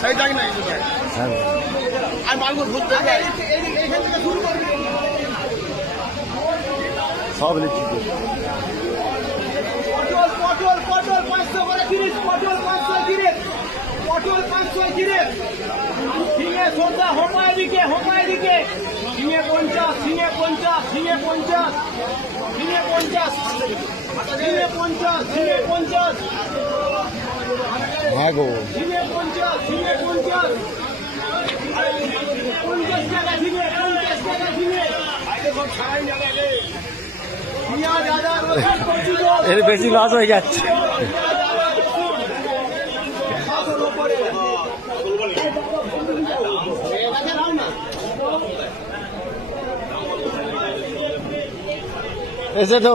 সেইটাই নাই আমি মালগুলো ঘুরতে যাই সব লিখছি পটল পটল পটল 500 করে 30 পটল 500 30 পটল 500 30 ঝিঙে সরষা হোমায় দিকে ঝিঙে 50 ঝিঙে 50 ঝিঙে 50 ঝিঙে 50 ঝিঙে 50 ঝিঙে 50 হ্যাঁ গো ঝিঙে 50 ঝিঙে 50 50 টাকা ঝিঙে 50 টাকা ঝিঙে আগে সব ছাড়াই যাবে রে পেঁয়াজ আদা রসুন কচি এর বেশি লস হয়ে যাচ্ছে এসে তো